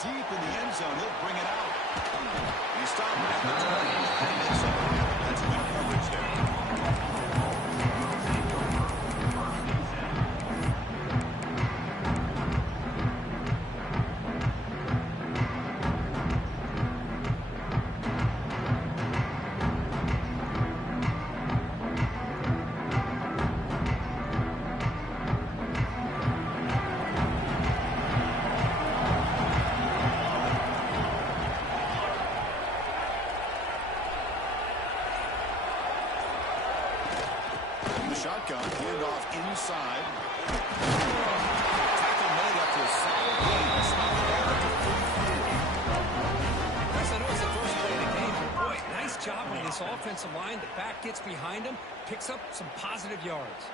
deep in the end zone. He'll bring it out. He stopped at the 20. That's good coverage there. Shotgun, handoff inside. Tackle made after a solid gain. Stop there at the 34. Chris, I know it's the first play of the game, but boy, nice job on this offensive line. The back gets behind him, picks up some positive yards.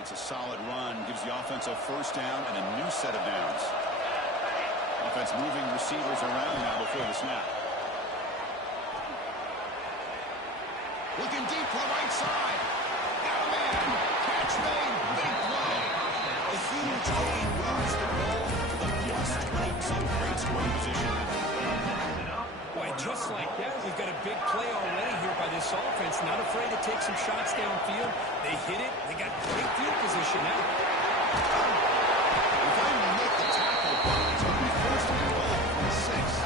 It's a solid run, gives the offense a first down and a new set of downs. Offense moving receivers around now before the snap. Looking deep for the right side. Got a man. Catch made. Big play. A huge gain moves the ball to the +22. Great scoring position. Boy, just like that, we've got a big play already here by this offense. Not afraid to take some shots downfield. They hit it. They got great field position now. If I make the tackle, it's going to be first and goal from 6.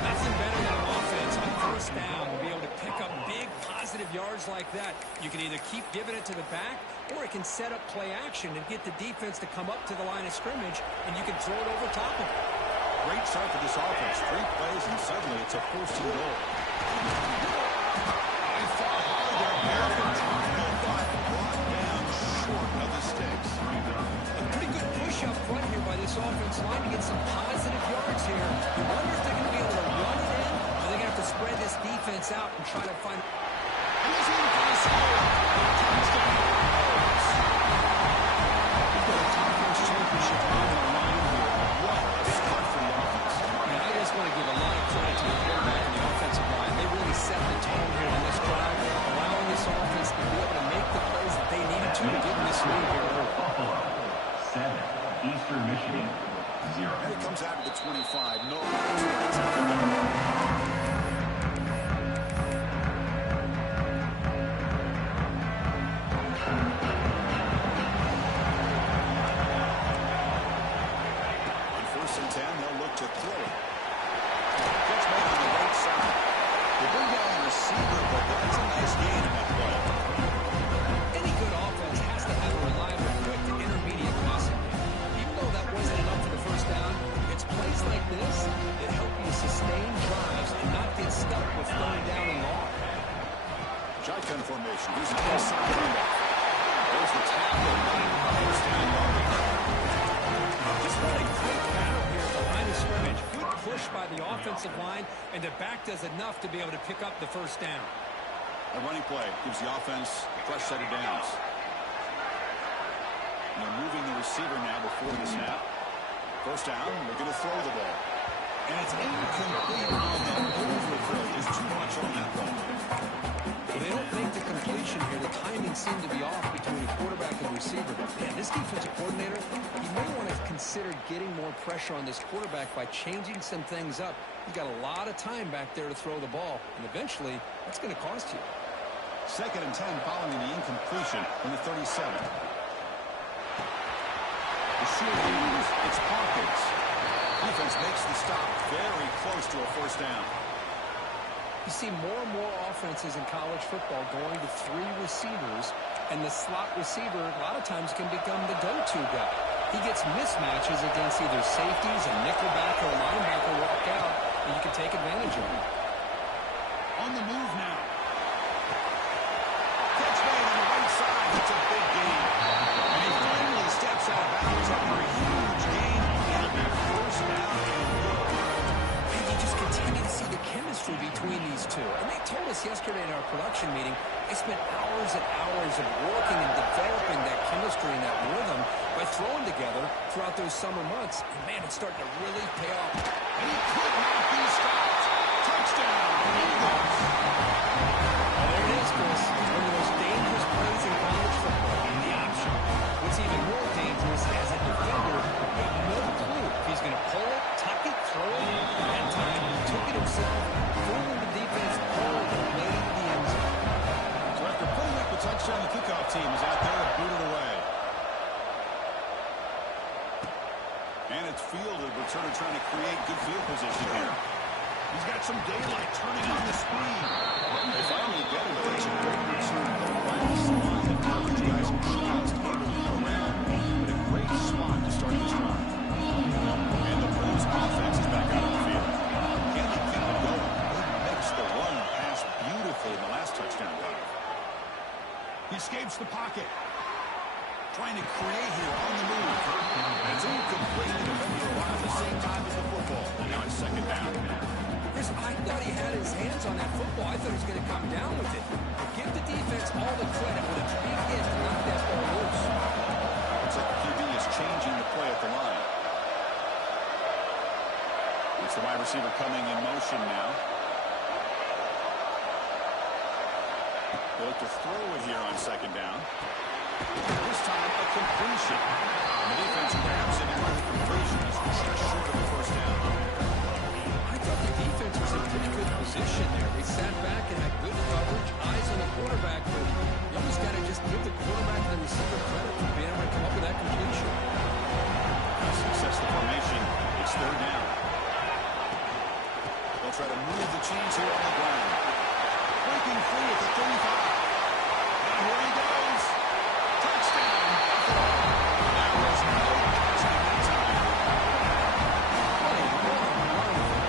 Nothing better than an offense on first down to be able to pick up big positive yards like that. You can either keep giving it to the back, or it can set up play action and get the defense to come up to the line of scrimmage, and you can throw it over top of it. Great start for this offense. 3 plays, and suddenly it's a first and goal. They fought hard there. American Tornado brought down short of the sticks. A pretty good push up front here by this offense line to get some positive yards here. You wonder if they're going to be able to run it in, or they're going to have to spread this defense out and try to find... And he's in for the score. Touchdown. We've got a conference championship on the line here. What a start for the offense. Man, I just want to give a lot of credit to the quarterback and the offensive line. They really set the tone here on this drive, allowing this offense to be able to make the plays that they needed to get in this lead here. Buffalo 7, Eastern Michigan 0. And it comes out of the 25. No. Shotgun formation. He's an inside handoff. There's the tackle. First down. Just what a great battle here behind the scrimmage. Good push by the offensive line, and the back does enough to be able to pick up the first down. A running play gives the offense a fresh set of downs. And they're moving the receiver now before the snap. First down. They're going to throw the ball. And it's incomplete on that overthrow. There's too much on that one. They don't make the completion here. The timing seemed to be off between the quarterback and receiver. Man, this defensive coordinator, he may want to consider getting more pressure on this quarterback by changing some things up. You've got a lot of time back there to throw the ball, and eventually, that's going to cost you. 2nd and 10 following the incompletion from the 37. The short leaders, it's Hawkins. Defense makes the stop very close to a first down. You see more and more offenses in college football going to 3 receivers, and the slot receiver a lot of times can become the go-to guy. He gets mismatches against either safeties, a nickelback, or a linebacker walk out, and you can take advantage of it. On the move now. Catch made on the right side. That's a big gain. And he finally steps out of bounds after a huge gain. It'll be first down and goal. And you just continue to see the chemistry between these two. And they told us yesterday in our production meeting, they spent hours and hours of working and developing that chemistry and that rhythm by throwing together throughout those summer months. And man, it's starting to really pay off. And he could not be stopped. Touchdown, Eagles. Well, there it is, Chris. One of the most dangerous plays in college football. The option. What's even more dangerous as a defender, you have no official on the kickoff team is out there to boot it away. And it's fielded. Returner trying to create good field position here. He's got some daylight turning on the speed. They finally get him. It's a great return. The last line of coverage guys just able to get around. But a great spot to start this drive. And the Blues offense is back out on the field. Can they keep it going? They mixed the run pass beautifully in the last touchdown drive. He escapes the pocket. Trying to create here on the move. It's incomplete. The defender arrives at the same time as the football. And now it's second down. Chris, I thought he had his hands on that football. I thought he was going to come down with it. But give the defense all the credit with a big hit to knock that ball loose. Looks like the QB is changing the play at the line. It's the wide receiver coming in motion now. They look to throw it here on second down. This time a completion. And the defense grabs it after the completion. It's just short of the first down. I thought the defense was in pretty good position there. They sat back and had good coverage, eyes on the quarterback, but you almost got to just give the quarterback and the receiver credit for being able to come up with that completion. Success the formation. It's third down. They'll try to move the chains here on the ground. Breaking free at the 35. And here he goes. Touchdown. That was no catch in that time.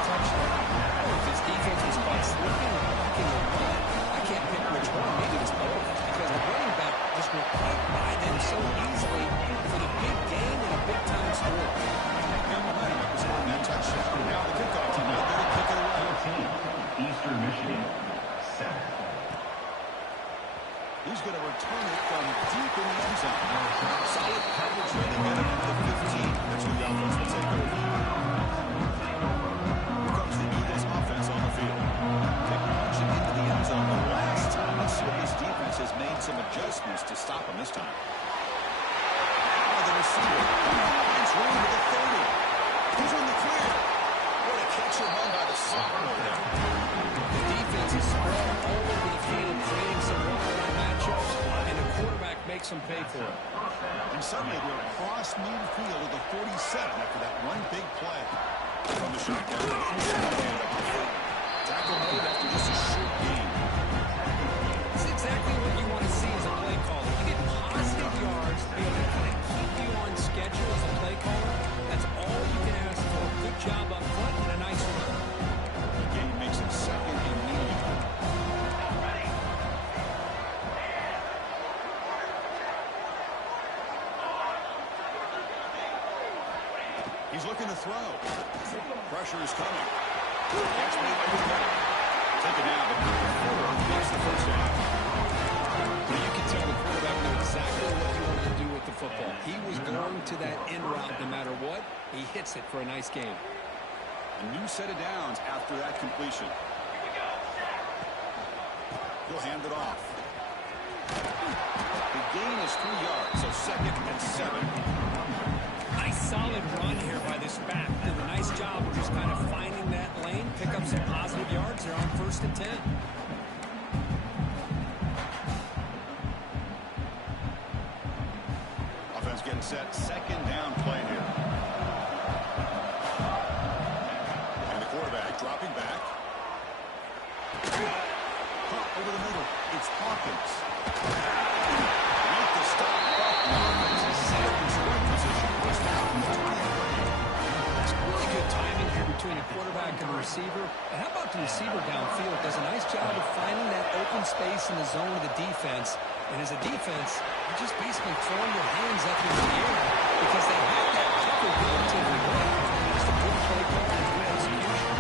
Touchdown. If his defense was caught slipping or blocking the run, I can't pick which one. Maybe it's both, because the running back just went right by them so easily for the big gain and a big-time score. And momentum was on that touchdown. Now the kickoff team out there to kick it away. Eastern Michigan, 7. He's going to return it from deep in the end zone. Solid coverage here to get him into the 15. That's where the offense will take over. Here comes the Eagles offense on the field. They launch it into the end zone. The last time this series defense has made some adjustments to stop him this time. Now the receiver finds room to the 30. He's in the clear. What a catch and run by the sophomore there. The defense is spread all over the field, creating some one-on-one matchups, and the quarterback makes them pay for it. And suddenly they're across midfield at the 47 after that one big play. From the shotgun, handoff. Tackle made after just a short gain. It's exactly what you want to see as a play caller. You get positive yards, be able to kind of keep you on schedule as a play caller. That's all you can ask for. Good job up front and a nice run. The game makes it second and need. He's looking to throw. Pressure is coming. Catch made by Goodman. Take it down, but makes the first down. Well, you can tell the quarterback knew exactly what he wanted to do with the football. He was going to that end route no matter what. He hits it for a nice game. A new set of downs after that completion. He'll hand it off. The gain is 3 yards, so second and 7. Nice solid run here by this back. Did a nice job of just kind of finding that lane, pick up some positive yards. They're on 1st and 10. Offense getting set. Second down play here. And the quarterback dropping back. Pump over the middle. It's Hawkins. Make the stop. Offense is set in scoring position. First down from the 20. It's really good timing here between a quarterback and a receiver. And how about the receiver downfield? Does a nice job of finding that open space in the zone of the defense. And as a defense, you're just basically throwing your hands up in the air because they have that cover relatively well. Just a good play call and good execution.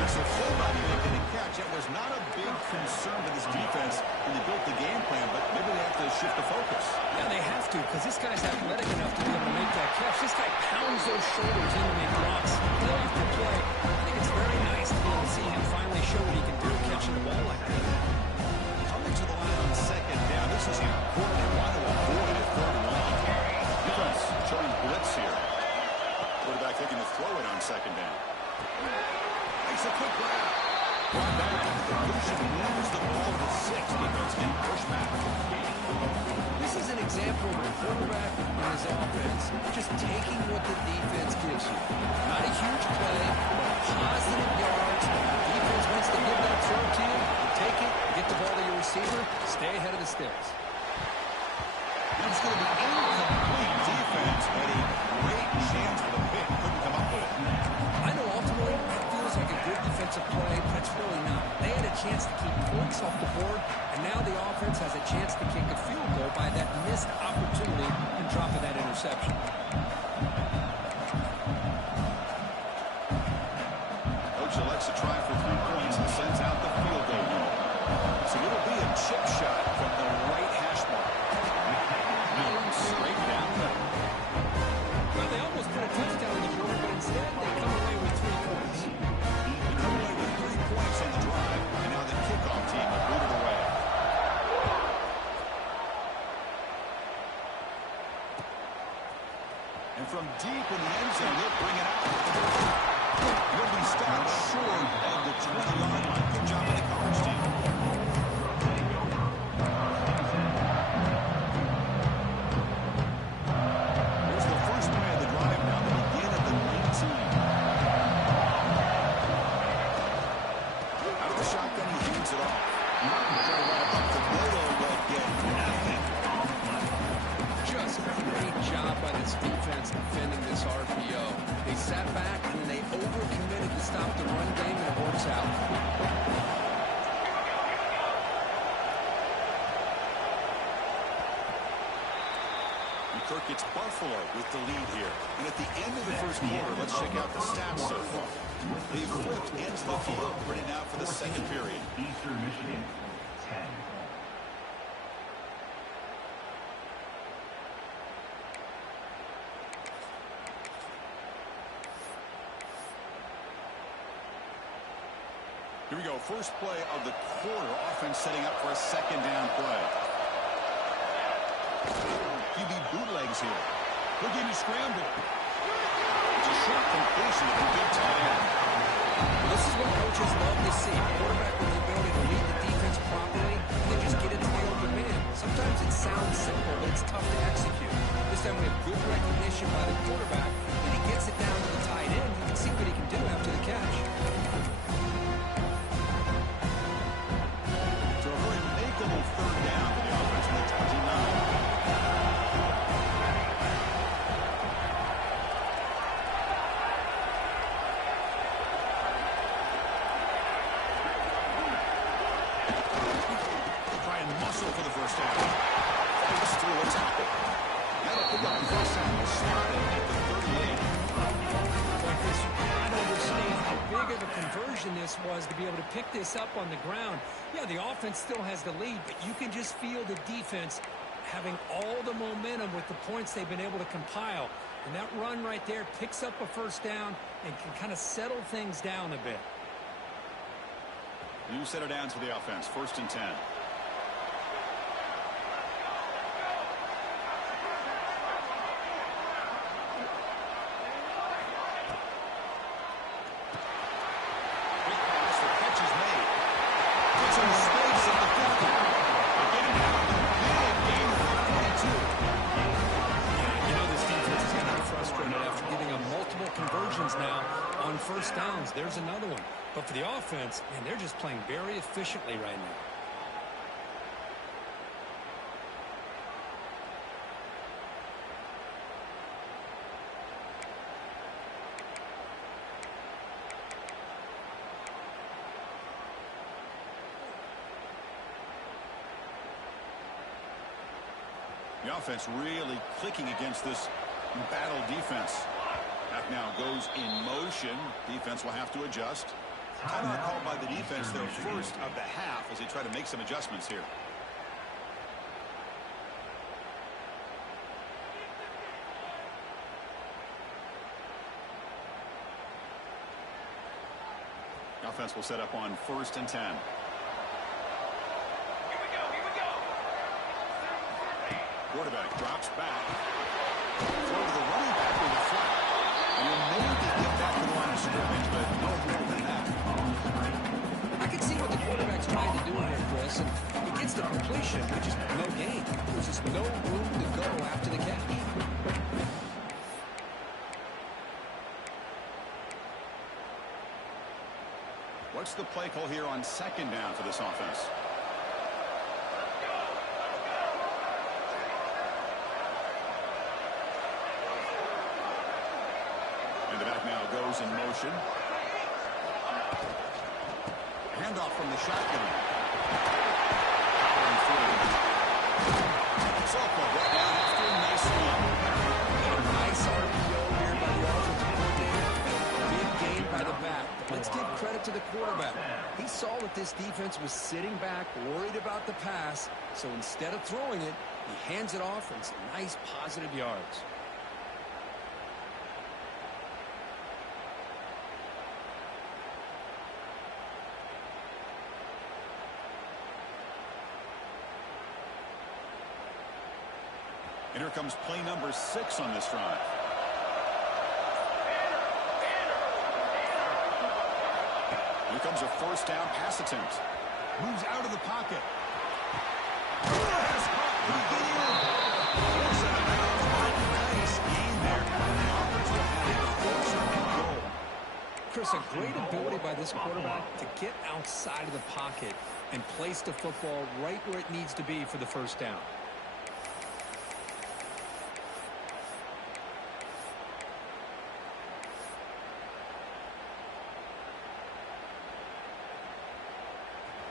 That's a fullback making a catch. That was not a big concern to this defense when they built the game plan, but maybe they have to shift the focus. Yeah, they have to, because this guy's athletic enough to be able to make that catch. This guy pounds those shoulders in to make blocks play after play. I think it's very nice to be able to see him finally show what he can do catching the ball like that. Coming to the line on second down. This is important. They want to avoid a third and long. Defense showing blitz here. Quarterback looking to throw it on second down. Makes a quick grab. Brought back at the Lucian moves the ball to 6. Defense getting pushed back. This is an example of a quarterback and his offense just taking what the defense gives you. Not a huge play, but positive yards. The defense wants to give that throw to you. Take it, get the ball to your receiver, stay ahead of the sticks. It's going to be incomplete. Defense had a great chance for the pick. Couldn't come up with it. I know ultimately that feels like a good defensive play, but it's really not. They had a chance to keep points off the board, and now the offense has a chance to kick a field goal by that missed opportunity and dropping that interception. Coach elects to try for 3 points and sends out the field goal. So it'll be a chip shot from the right hash mark. Straight down the middle. Well, they almost put a touchdown on the board, but instead they come away with 3 points. They come away with 3 points on the drive, and now the kickoff team will boot it away. And from deep in the end zone, they'll bring it out. Will be stopped short of the 20-yard line. Good job by the coverage team. Here's the first play of the drive now. They begin at the 19. Out of the shotgun, he hands it off. Up the middle, but get nothing. Just a great job by this defense defending this RPO. They sat back and then they overcommitted to stop the run game, and it works out. Kirk gets Buffalo with the lead here. And at the end of the first quarter, let's check out the stats so far. They've flipped into the field, ready now for the second period. Eastern Michigan, 10. Here we go. First play of the quarter. Offense setting up for a second down play. QB bootlegs here. Looking to scramble. It's a short completion of a good tight end. This is what coaches love to see. Quarterback with the ability to lead the defense properly and then just get it to the open man. Sometimes it sounds simple, but it's tough to execute. This time we have good recognition by the quarterback, and he gets it down to the tight end. You can see what he can do after the catch. So a very makeable third down for the offense on the 29. For the first down. Fights through a tackle. That'll pick up the first down. Spotted at the 38. You cannot overstate how big of a conversion this was to be able to pick this up on the ground. Yeah, the offense still has the lead, but you can just feel the defense having all the momentum with the points they've been able to compile. And that run right there picks up a first down and can kind of settle things down a bit. New set of downs for the offense. 1st and 10. Now on first downs, there's another one. But for the offense, man, they're just playing very efficiently right now. The offense really clicking against this battle defense. That now goes in motion. Defense will have to adjust. Timeout called by the defense, their first of the half, as they try to make some adjustments here. The offense will set up on 1st and 10. Quarterback drops back. Throw to the running back with a flat. And will maybe get back to the line of scrimmage, but no more than that. I can see what the quarterback pass, and he gets the completion, but just no gain. There's just no room to go after the catch. What's the play call here on second down for this offense? And the back now goes in motion. Handoff from the shotgun. Powering through. Softball brought down after a nice run. A nice RPO here by the offensive coordinator. Big gain by the back. But let's give credit to the quarterback. He saw that this defense was sitting back, worried about the pass. So instead of throwing it, he hands it off and some nice positive yards. And here comes play number 6 on this drive. Here comes a first down pass attempt. Moves out of the pocket. Pass caught pretty good. Force out of bounds. Nice gain there. The offense will have a first and goal. Chris, a great ability by this quarterback to get outside of the pocket and place the football right where it needs to be for the first down.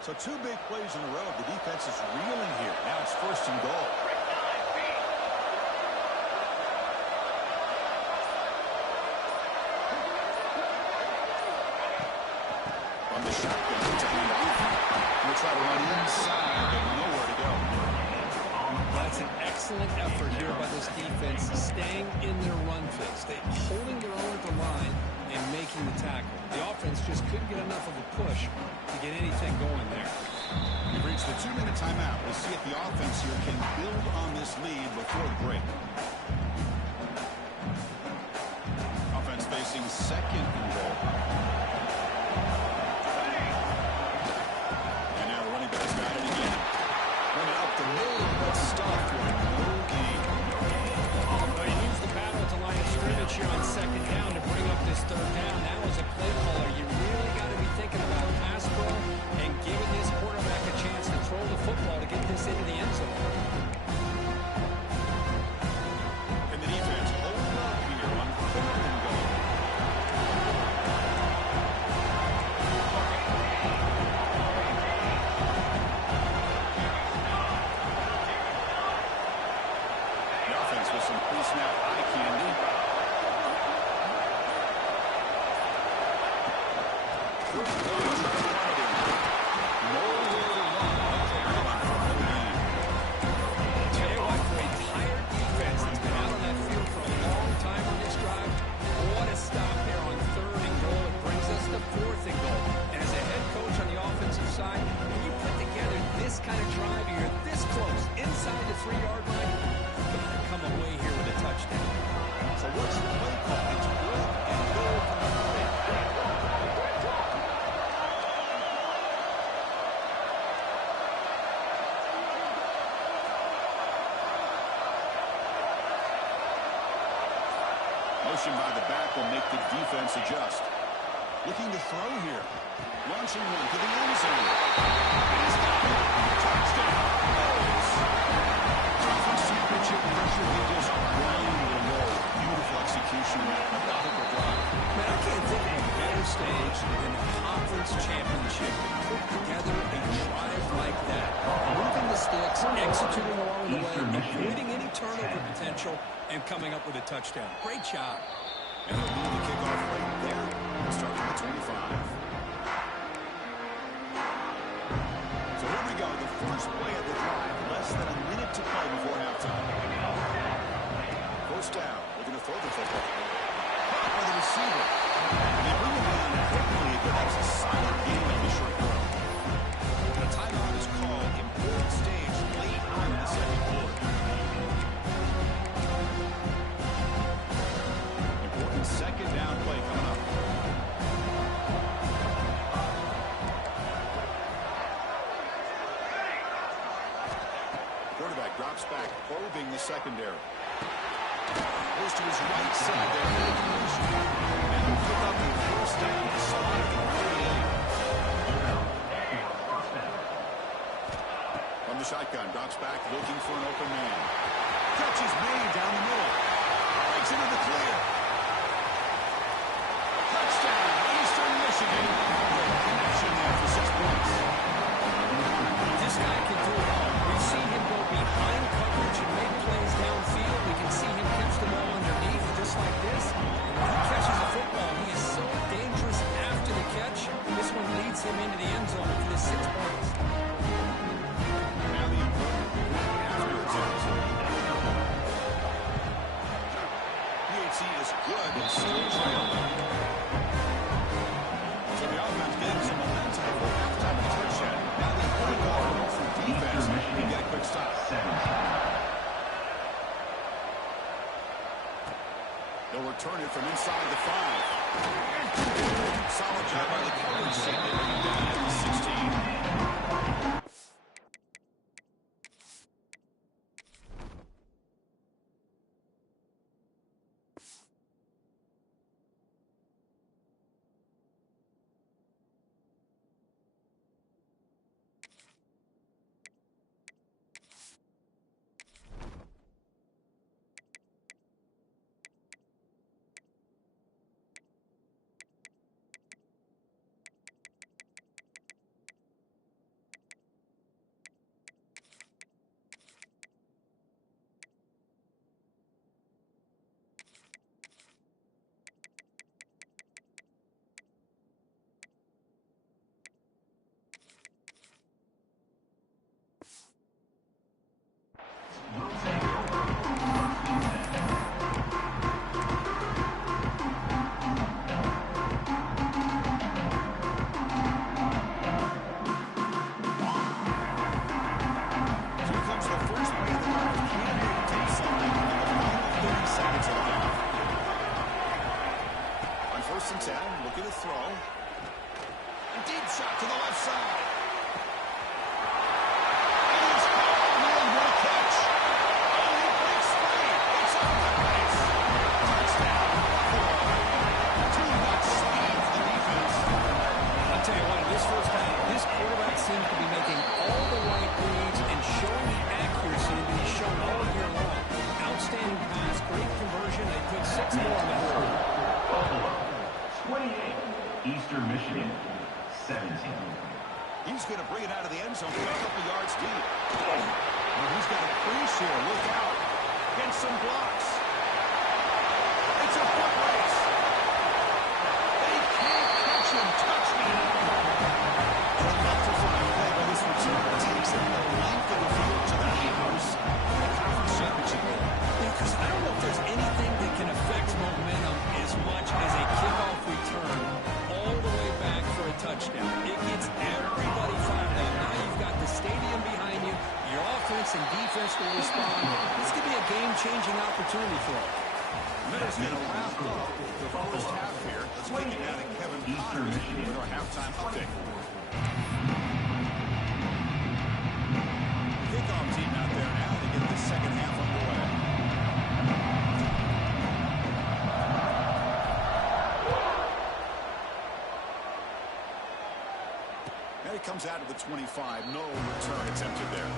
So 2 big plays in a row. The defense is reeling here. Now it's first and goal. On the shotgun, it's a handoff. We'll try to run inside, but nowhere to go. That's an excellent effort here by this defense, staying in their run fix. They're holding their own at the line and making the tackle. The offense just couldn't get enough of a push to get anything going there. We've reached the 2-minute timeout. We'll see if the offense here can build on this lead before the break. Offense facing second and goal. And now the running back's got it again. Running up the middle, but stopped with no gain. He used the battle at the line of scrimmage here on second down to bring up this third down. Now as a play caller, you really got to be thinking about pass pro and giving this quarterback a chance to throw the football to get this into the end zone. And the defense holding up here on third and goal. The offense with some pre-snap eye candy. Motion by the back will make the defense adjust. Looking to throw here. Launching one to the end zone. He's got it. Touchdown. Conference championship pressure. He just ground and roll. Beautiful execution. Methodical drive. Man, I can't think of a better stage than the conference championship to put together a drive like that. Moving the sticks, executing along the way, avoiding any turnover potential, and coming up with a touchdown. Great job. And he'll lead the kickoff right there. Starting at 25. So here we go. The first play of the drive. Less than a minute to play before halftime. First down. Looking to throw the football. Caught by the receiver. And they bring it down quickly, but that's a solid game on the short throw. The timeout is called. Important stage late on in the second quarter. Important second down play coming up. quarterback drops back, probing the secondary. Goes to his right side there for the completion. And he'll pick up a first down to spot at the 38. From the shotgun, drops back, looking for an open man. Catch is made down the middle. Breaks into the clear. Touchdown, Eastern Michigan. Connection there for 6 points. This guy can do it all. We've seen him go behind coverage and make plays downfield. We can see him catch the ball underneath just like this. When he catches a football, he is so dangerous after the catch. This one leads him into the end zone for the 6 points. Now the important afterwards. PHC is good and still trailing. So the offense getting some momentum for halftime in the touchdown. Now they put it on for defense and get a quick stop. They'll return it from inside the 5. Solid job by the coverage team. They bring it down at the 16. Looking to throw. A deep shot to the left side. It is caught. Man, what a catch. Oh, he breaks free. It's off the base. Touchdown. Too much speed for the defense. I'll tell you what, in this first half, this quarterback seems to be making all the right reads and showing the accuracy that he's shown all year long. Outstanding pass, great conversion. They put 6 more on the board. 28, Eastern Michigan, 17. He's going to bring it out of the end zone, a couple yards deep. Well, he's got a crease here. Look out. Against some blocks. It's a foot race. They can't catch him. Touchdown. An electrifying play by this returner. Takes him the length of the field to the house. The conference championship game. Because I don't know if there's anything that can affect momentum as much as a kickoff return all the way back for a touchdown. It gets everybody fired up. Now you've got the stadium behind you. Your offense and defense will respond. This could be a game-changing opportunity for them. Minutes going to wrap up the first half here. Let's take it down to Kevin Eastern Michigan with our halftime update. Kickoff team out there now to get the second half underway. And it comes out of the 25. No return attempted there.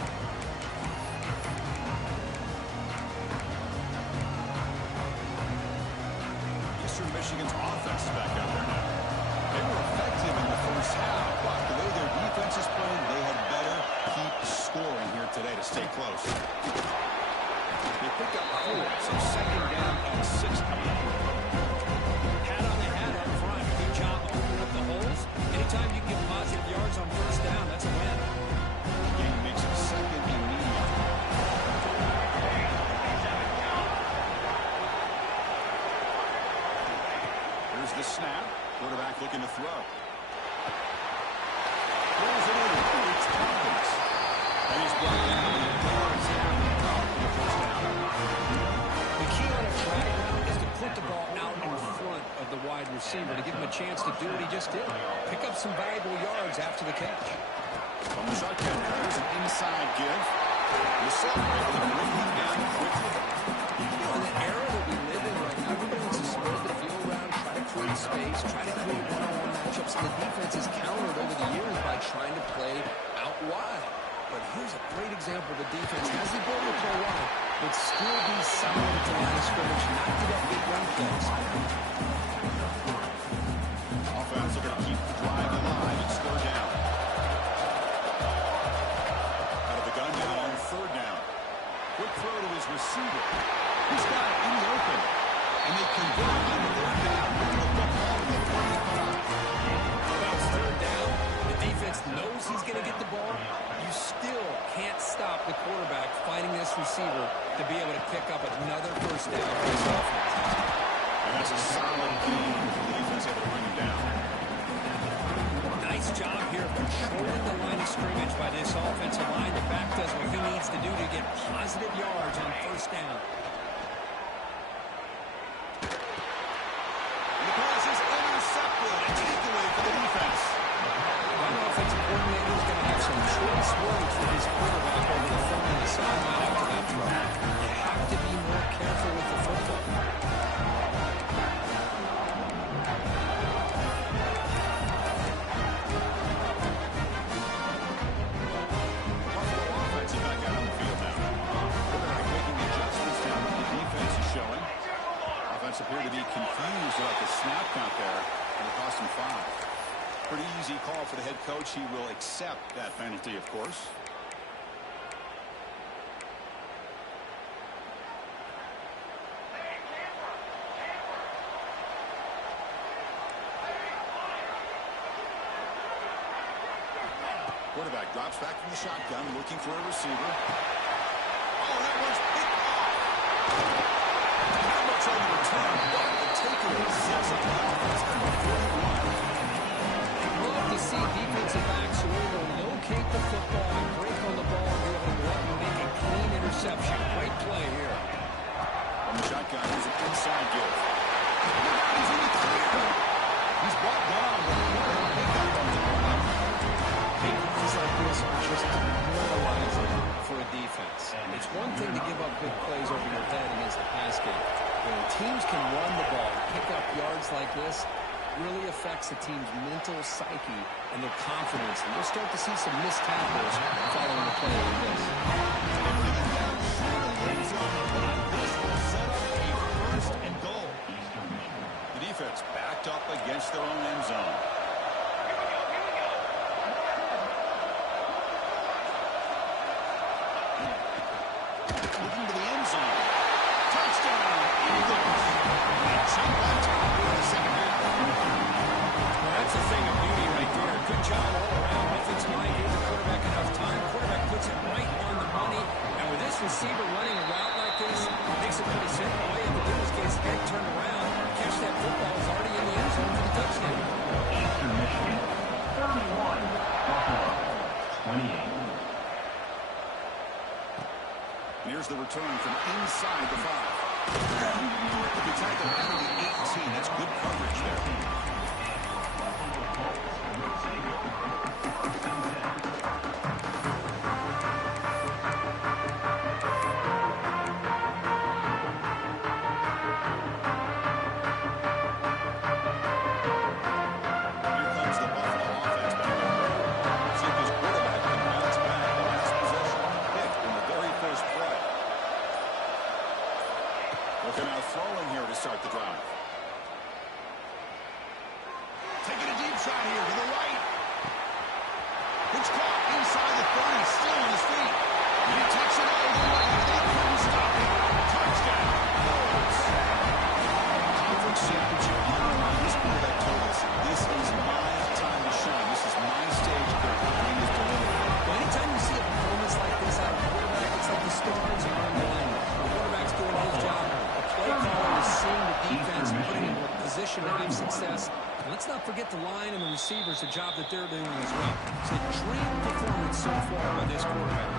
Eastern Michigan's offense is back out there now. They were effective in the first half, but the way their defense is playing, they had better keep scoring here today to stay close. They pick up 4, so second down and 6 coming up. Hat on the hat up front. Good job opening up the holes. Anytime you get positive yards on first down, that's a win. Game makes it second and medium. Here's the snap. Quarterback looking to throw. Throws it in. It's Tompkins. And he's brought down. Yards down. First down. The key on a drag route is to put the ball out in front of the wide receiver to give him a chance to do what he just did. Pick up some valuable yards after the catch. From the shotgun, there's an inside give. You saw him able to bring him down quickly. You know, in the era that we live in right now, everybody wants to spread the field around, try to create space, try to create one-on-one matchups, and the defense has countered over the years by trying to play out wide. But here's a great example. The defense has the ability to play wide, but still be solid at the line of scrimmage, not give up big run plays. Offense looking to keep the drive alive. It's third down. Out of the gun now on third down. Quick throw to his receiver. He's got it in the open. And they convert on third down with the football to the 45. It's third down. The defense knows he's going to get the ball. You still can't stop the quarterback finding this receiver to be able to pick up another first down for his offense. And that's a solid game for the defense able to bring him down. Nice job here of controlling the line of scrimmage by this offensive line. The back does what he needs to do to get positive yards on first down. And the pass is intercepted. A takeaway for the defense. One offensive coordinator is going to have some choice words for his quarterback over the phone on the sideline after that throw. You have to be more careful with the football. Buffalo offense is back out on the field now. Quarterback making the adjustments down what the defense is showing. Offense appeared to be confused about the snap count there, and it cost him 5. Pretty easy call for the head coach. He will accept that penalty, of course. Quarterback drops back from the shotgun, looking for a receiver. Oh, that was picked off. Not much on the return, but the takeaway is 6 o'clock. That's number 41. Love to see defensive backs who are able to locate the football and break on the ball and be able to go out and make a clean interception. Great play here. From the shotgun, here's an inside give. He's in the clear. He's brought down, but he got him to the ground. Big plays like this are just demoralizing for a defense. It's one thing to give up big plays over your head against the pass game. When teams can run the ball, pick up yards like this, really affects the team's mental psyche and their confidence. And we'll start to see some missed tackles following a play like this. This will set up a first and goal. The defense backed up against their own end zone. Looking to the end zone. Touchdown, Eagles. That's up on top of the second half. Well, that's a thing of beauty right there. Good job all around. Offensive line gave the quarterback enough time. Quarterback puts it right on the money. And with this receiver running a route like this, it makes it pretty simple. All you have to do is get his head turned around, catch that football. It's already in the end zone for the touchdown. Eastern Michigan, 31. Buffalo, 28. And here's the return from inside the 5. If you tackle under the 18, that's good coverage there. Looking out throwing here to start the drive. Taking a deep shot here to the right. It's caught inside the 30, still on his feet. And he takes it all the way. They couldn't stop him. Touchdown. Conference championship year on this quarterback told us, this is my time to shine. This is my stage to go. He is delivering. Well, anytime you see a performance like this out of a quarterback, it's like the stars are on the line. The quarterback's doing his job. The play caller is seeing the defense putting him in a position to have success. And let's not forget the line and the receivers, the job that they're doing as well. It's a dream performance so far by this quarterback.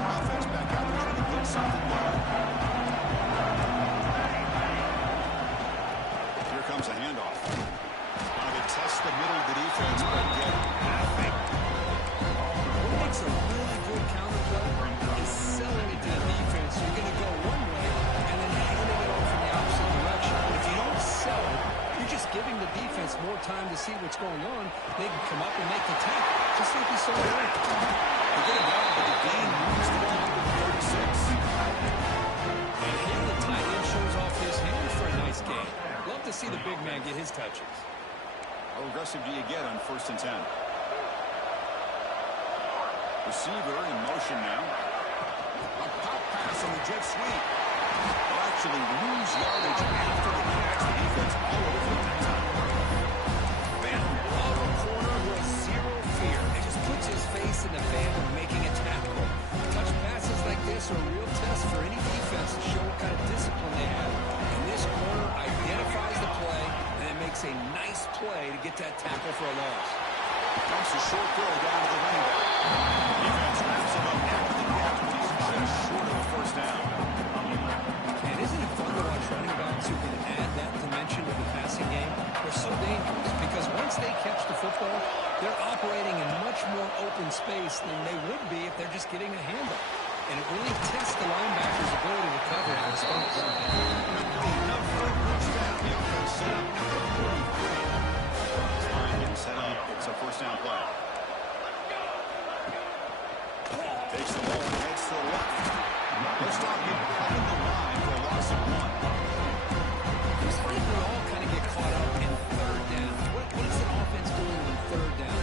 Offense back out there trying to get something going. Here comes a handoff. Trying to test the middle of the defense, but get nothing. What makes a really good counter play see what's going on, they can come up and make the tackle, just like we saw earlier. They get it down, but the gain moves the ball to the 36. And here the tight end shows off his hands for a nice gain. Love to see the big man get his touches. How aggressive do you get on 1st and 10? Receiver in motion now. A pop pass on the jet sweep. They'll actually lose yardage after the catch. The defense all over it that time. Man, auto corner with zero fear. It just puts his face in the van of making a tackle. Touch passes like this are a real test for any defense to show what kind of discipline they have. And this corner identifies the play and then makes a nice play to get that tackle for a loss. Dumps a short throw down to the running back. Defense wraps him up after the catch, but he's just short of the 1st down. And isn't it fun to watch running backs who can add that dimension to the passing game? They're so dangerous because once they catch the football, they're operating in much more open space than they would be if they're just getting a handle. And it really tests the linebacker's ability to cover in space. Enough for a first down. The offense set up number 43. Line getting set up. It's a 1st down play. Takes the ball and heads to the left. Let's stop him behind the line for a loss of 1. It's funny we all kind of get caught up in 3rd down. What is the offense doing on 3rd down?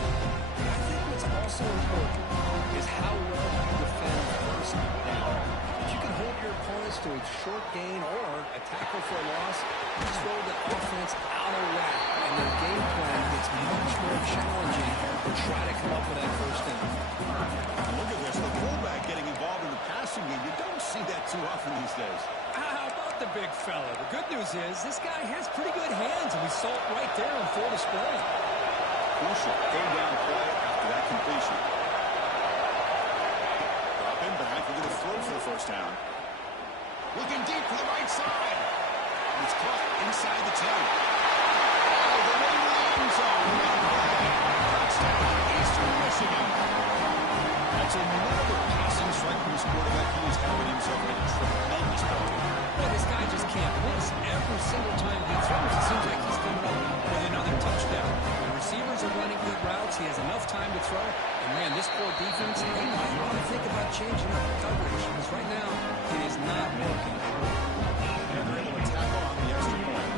But I think what's also important is how well you defend 1st down. If you can hold your opponents to a short gain or a tackle for a loss, you throw the offense out of whack, and their game plan gets much more challenging to try to come up with that 1st down. Look at this. The fullback getting involved in the passing game. You don't see that too often these days. How about the big fella? The good news is this guy has pretty good hands, and we saw it right there on full display. Crucial 3rd down play after that completion. Drop him back. We're going to throw for the 1st down. Looking deep for the right side. And it's caught inside the 10. Oh, they're in the end zone. Touchdown, Eastern Michigan. That's another passing strike from his quarterback. He is having himself a tremendous party. Well, this guy just can't miss. Every single time he throws, it seems like he's coming up with another touchdown. The receivers are running good routes. He has enough time to throw. And, man, this poor defense, they might want to think about changing up the coverage. Because right now, it is not working. And they're able to tackle on the extra point.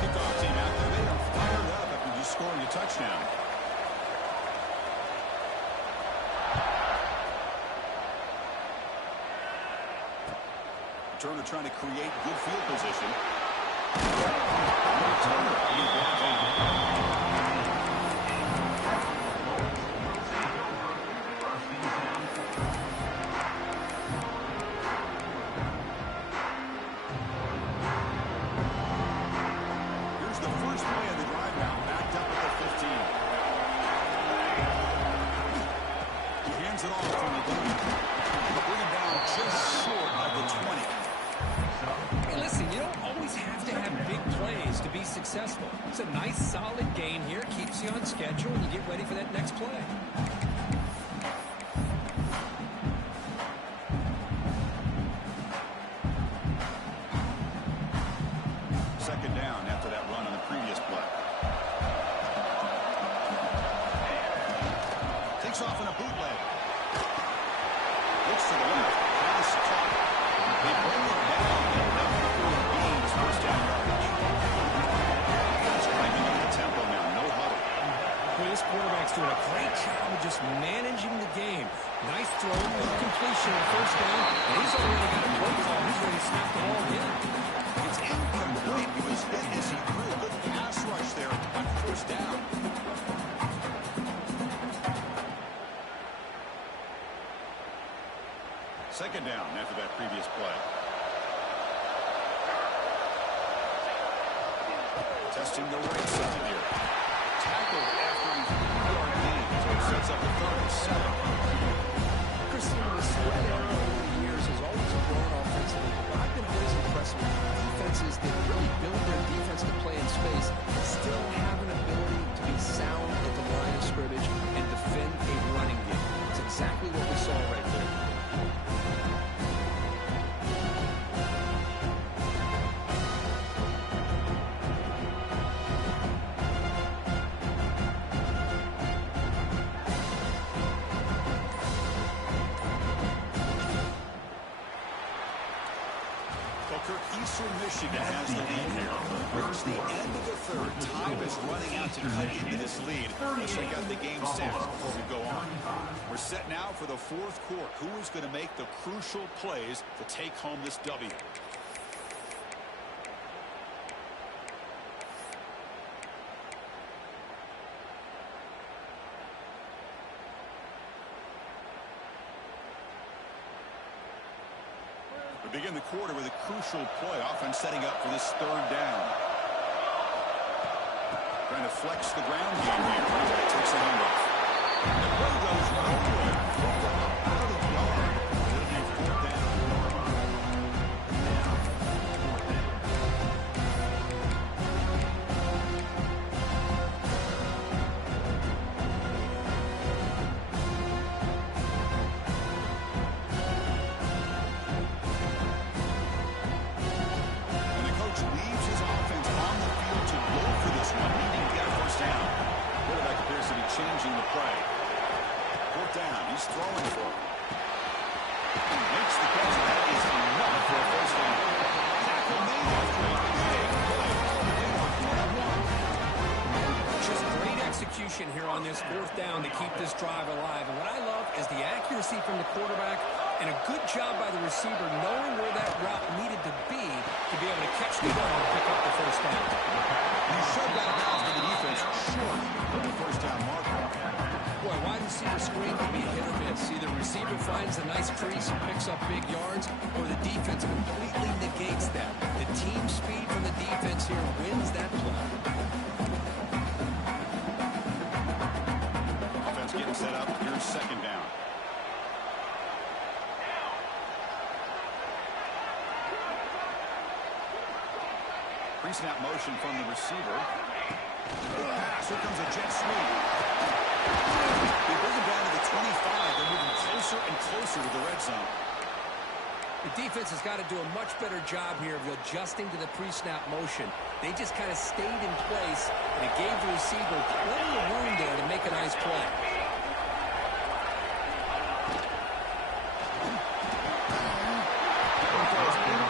Kickoff team out there. They are fired up after just scoring a touchdown. Turner trying to create good field position. Turner being brought down. Here's the first play of the drive now, backed up at the 15. He hands it off from the DB. Bring him down just short of the 20. Hey, listen, you don't always have to have big plays to be successful. It's a nice, solid gain here. Keeps you on schedule, and you get ready for that next play. Second down after that run on the previous play. Takes off in a bootleg. Looks to the left. Pass caught. They bring it down. And number 4 gains 1st down yardage. It's cranking up the tempo now. No huddle. Boy, this quarterback's doing a great job of just managing the game. Nice throw, good completion on 1st down. And he's already got a play call. He's ready to snap the ball again. It's incomplete. He was hit as he threw a good pass rush there on 1st down. Second down after that previous play. Testing the right side here. Tackled after he's 3-yard gain. So it sets up the 3rd and 7. Christine, the spread era over the years has always grown offensively. But I've been always impressed with defenses that really build their defense to play in space and still have an ability to be exactly what we saw right there. Eastern Michigan has the lead here. Here's the end of the third. Time is running out to cut into this lead. Let's check out the game stats before we go on. We're set now for the fourth quarter. Who is going to make the crucial plays to take home this W? We begin the quarter with a crucial play. Offense setting up for this third down. Trying to flex the ground game here. Takes a handoff. The play goes nowhere. Out of the yard. It'll be fourth down. Changing the play. Fourth down. He's throwing for it. Makes the catch. That is enough for a first down. Tackle made after a big play. Just great execution here on this fourth down to keep this drive alive. And what I love is the accuracy from the quarterback and a good job by the receiver knowing where that route needed to be able to catch the ball and pick up the first down. You showed that pass to the defense short of the first down marker. Boy, wide receiver screen can be a hit or miss. Either receiver finds a nice crease and picks up big yards, or the defense completely negates that. The team speed from the defense here wins that play. Offense getting set up. Here's second down. Pre-snap motion from the receiver. Good pass. Here comes a jet sweep. They bring him down to the 25. They're moving closer and closer to the red zone. The defense has got to do a much better job here of adjusting to the pre-snap motion. They just kind of stayed in place, and it gave the receiver plenty of room there to make a nice play.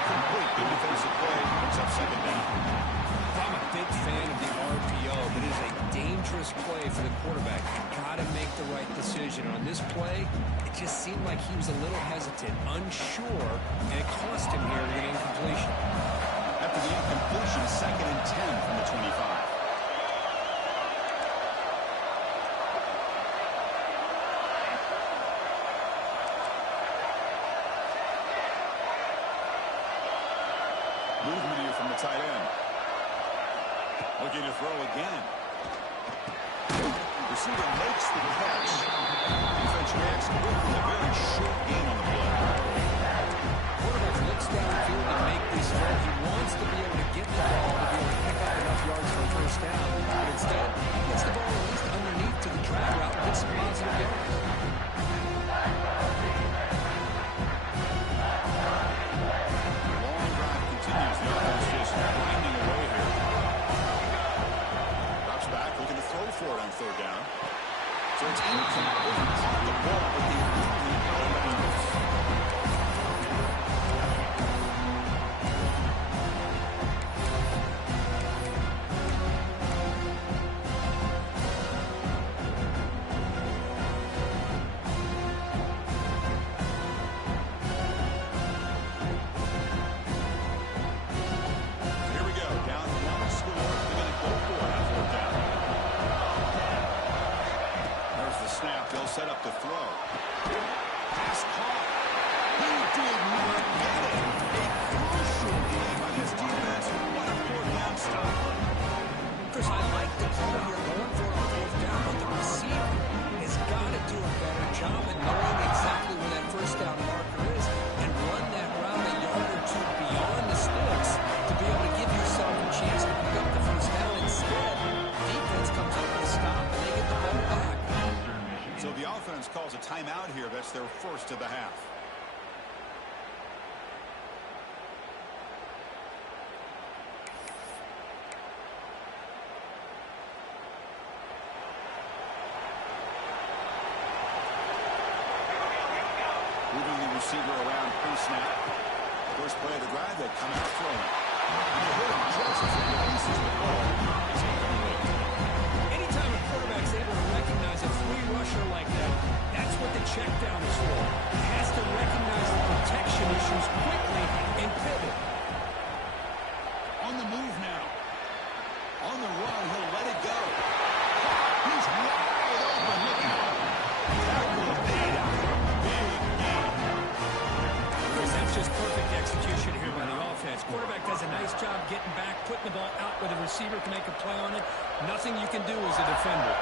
Complete. Good defensive play. Picks up second down. I'm a big fan of the RPO, but it is a dangerous play for the quarterback. You've got to make the right decision. On this play, it just seemed like he was a little hesitant, unsure, and it cost him here with an incompletion. After the incompletion, second and 10 from the 25. Movement here from the tight end. Looking to throw again. Receiver makes the catch. Defense reacts quickly. A very short gain on the play. Quarterback looks downfield to make this throw. He wants to be able to get the ball to be able to pick up enough yards for a first down. But instead, he gets the ball at least underneath to the drag route and gets some positive yards. Continues. The offense just grinding away here. Drops back, looking to throw for it on third down. So it's incomplete. Caught the ball, but they really got it out. Set up to throw. Pass caught. He did not get it. A crucial play by this defense. What a fourth down stop. Chris, I like the call here going for a fourth down, but the receiver has got to do a better job of knowing exactly where that first down marker is and run that route a yard or two beyond the sticks to be able to give yourself a chance to pick up the first down. Instead, defense comes up with a stop and they get the ball back. So the offense calls a timeout out here. That's their first of the half. Moving the receiver around pre-snap. First play of the drive, they come out throwing. Anytime a quarterback's able to recognize a free rusher like that, that's what the check down is for. He has to recognize the protection issues quickly and pivot. On the move now. On the run, he'll let it go. He's wide open. Look out. That will pay out for a big game. That's just perfect execution here by the offense. Quarterback does a nice job getting back, putting the ball out where the receiver can make a play on it. Nothing you can do as a defender.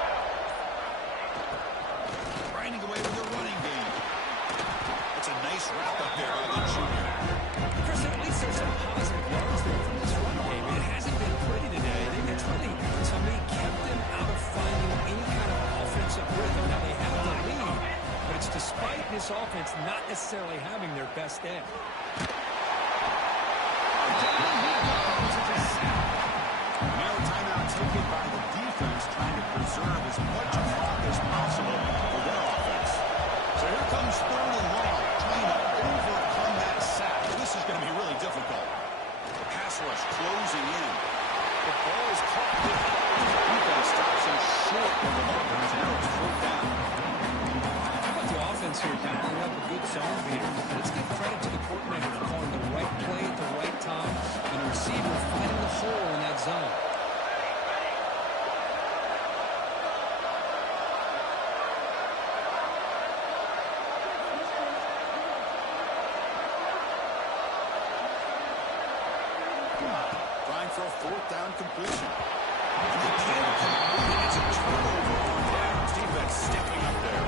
Grinding away with a running game. That's a nice wrap up there by the junior. Chris, at least there's some positive yards there from this run game. It hasn't been pretty today. It's really, to me, kept them out of finding any kind of offensive rhythm. Now, they have the lead, but it's despite this offense not necessarily having their best day. Now timeout taken by the defense, trying to preserve as much clock as possible for their offense. So here comes 3rd and long, trying to overcome that sack. This is going to be really difficult. The pass rush closing in. The ball is caught. The defense stops him short of the markers. Now it's 4th down. How about the offense here dialing up a good zone beater? Let's give credit to the coordinator for calling the right play at the right time and the receiver finding the hole in that zone. Trying for a 4th down completion. And they can't complete it. It's a turnover on downs. Defense stepping up there.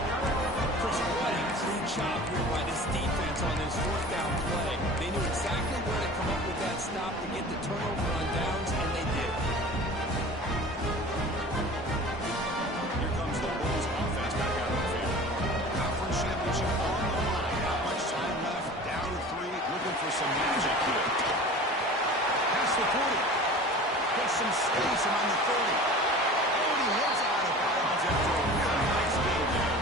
Chris, what a great job here by this defense on this 4th down play. They knew exactly where to come up with that stop to get the turnover on downs, and they did. Here comes the Bulls offense back out of the field. Conference championship on the line. Not much time left. Down 3. Looking for some magic here. Past the 40. Gets some space around the 30. And he heads out of bounds after a really nice game there.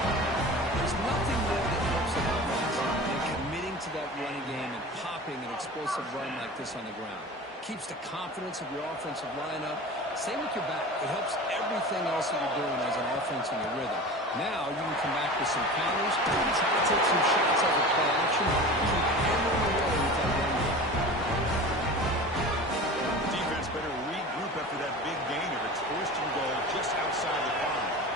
There's nothing more that helps an offense than committing to that running game and popping an explosive run like this on the ground. Keeps the confidence of your offensive lineup. Same with your back. It helps everything else that you're doing as an offense in your rhythm. Now you can come back with some counters, try to take some shots out of play action, keep hammering away with that run game. Defense better regroup after that big gain of its 1st and goal just outside the 5.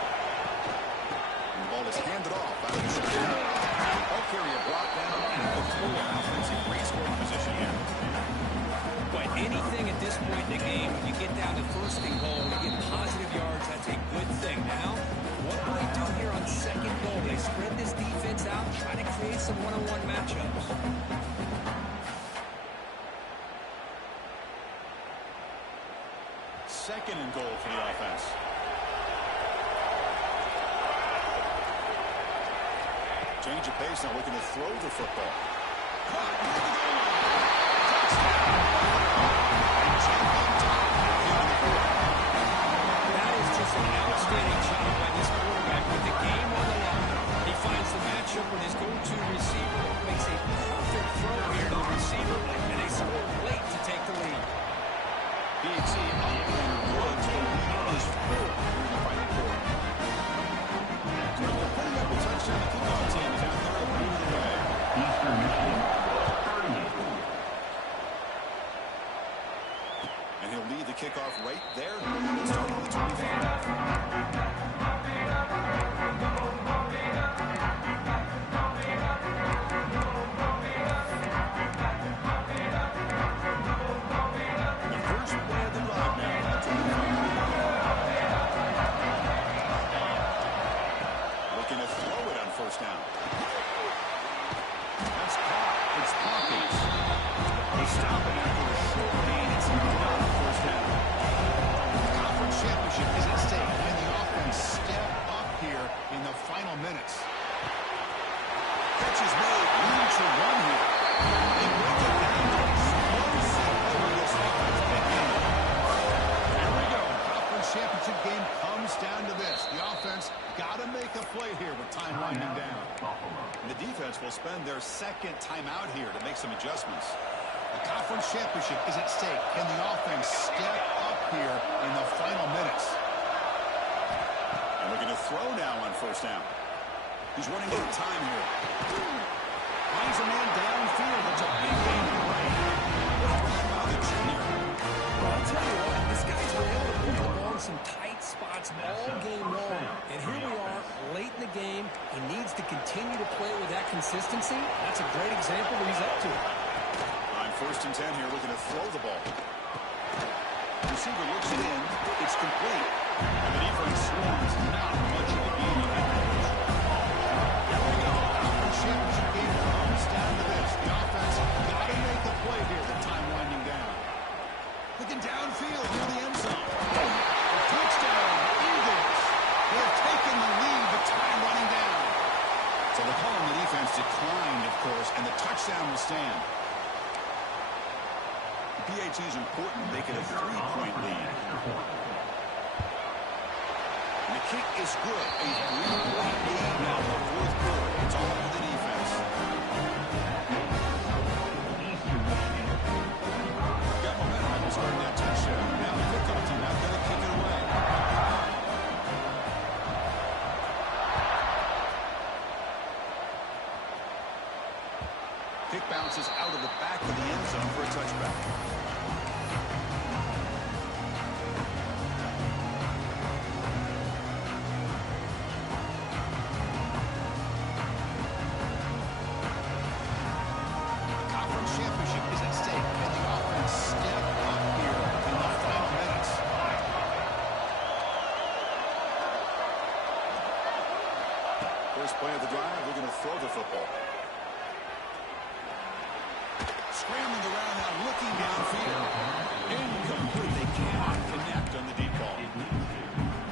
And the ball is handed off out of the shotgun. I'll carry a block down and the full offensive great scoring position here. But anything at this point in the game, when you get down to 1st and goal, you get positive yards, that's a good thing. Now, what do they do here on 2nd goal? They spread this defense out, try to create some one-on-one matchups. 2nd and goal for the offense. Change of pace, now looking to throw the football. Caught near the goal line. That is just an outstanding job by this quarterback with the game on the line. He finds the matchup with his go-to receiver, makes a perfect throw here to the receiver, and they score late to take the lead. BC up and good to the lead is 4 here in the final quarter. So they're putting up a touchdown. The kickoff team is out there leading the way. Eastern Michigan, 38. And he'll lead the kickoff right there. He'll start on the 25. The first play of the drive now on 25. Looking to throw it on 1st down. That's caught. It's Hawkins. They stop it after a short gain. It's not on 1st down. The conference championship is at stake, and the offense step up here in the final minutes. catch is made. Room to run here. They break it down to explosive over this offense. Here we go. Conference championship game comes down to this. The offense got to make a play here with time winding down. And the defense will spend their second timeout here to make some adjustments. The conference championship is at stake. Can the offense step up here in the final minutes? And looking to throw now on first down. He's running out of time here. Finds a man downfield. That's a big gain. The junior. Well, I'll tell you what, this guy's been able to put the ball in some tight spots all game long. And here we are, late in the game. He needs to continue to play with that consistency. That's a great example that he's up to it. On first and 10 here, looking to throw the ball. Receiver looks it in. It's complete. And the defense swarms. Not much of a gain on that. Here we go. Conference championship game comes down to this. The offense got to make a play here. The time winding down. Looking downfield near the end zone. Touchdown, Eagles. They have taken the lead. The time running down. So the call on the defense declined, of course, and the touchdown will stand. PAT is important, make it a 3-point lead. And the kick is good. A 3-point lead now in the fourth quarter. It's all for the defense. Got momentum starting that touchdown. Now the kickoff team out there to kick it away. Kick bounces out of the back of the end zone for a touchback. Play of the drive, we're going to throw the football. Scrambling around now, looking downfield. Incomplete. They cannot connect on the deep ball.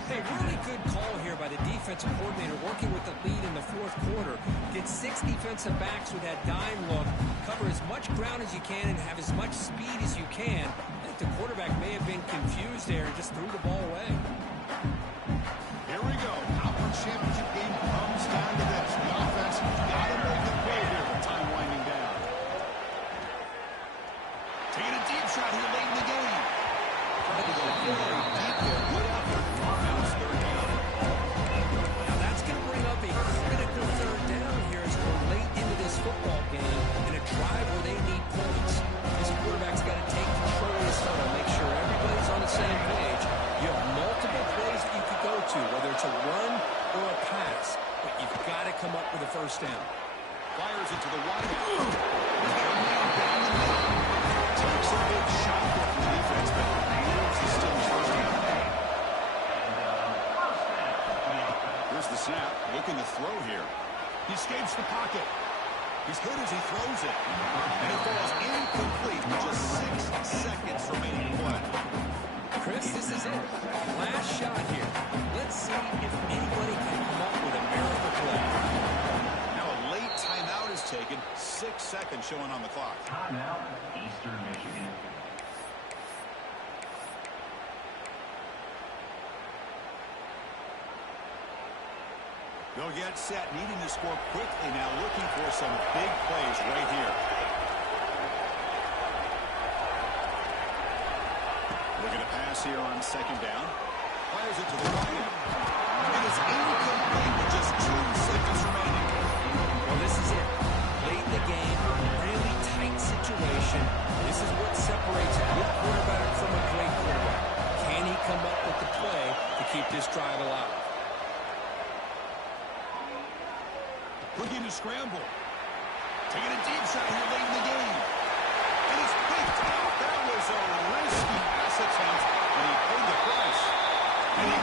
Hey, really good call here by the defensive coordinator working with the lead in the fourth quarter. Get 6 defensive backs with that dime look. Cover as much ground as you can and have as much speed as you can. I think the quarterback may have been confused there and just threw the ball away. Here we go. Conference championship game comes down to this. The offense got to make a play here with time winding down. Taking a deep shot here late in the game. Trying to go very deep there. Good effort. Now it's third down. Now that's going to bring up a critical third down here as we're late into this football game in a drive where they need points. This quarterback's got to take control of this huddle, make sure everybody's on the same page. You have multiple plays that you could go to, whether it's a run or a pass, but you've got to come up with a first down. Fires it to the wide. Takes a big shot there from the defense, but Williams is still first down. Here's the snap, looking to throw here. He escapes the pocket. He's hit as he throws it. And it falls incomplete with just 6 seconds remaining to play. Chris, this is it. Last shot here. Let's see if anybody can come up with a miracle play. Now a late timeout is taken. 6 seconds showing on the clock. Timeout, Eastern Michigan. They'll get set, needing to score quickly now, looking for some big plays right here. Looking to pass here on second down. Fires it to the right. It is incomplete with just 2 seconds remaining. Well, this is it. Late in the game, really tight situation. This is what separates a good quarterback from a great quarterback. Can he come up with the play to keep this drive alive? Looking to scramble. Taking a deep shot here late in the game. And it's picked out. That was a risky pass attempt, and he paid the price. And he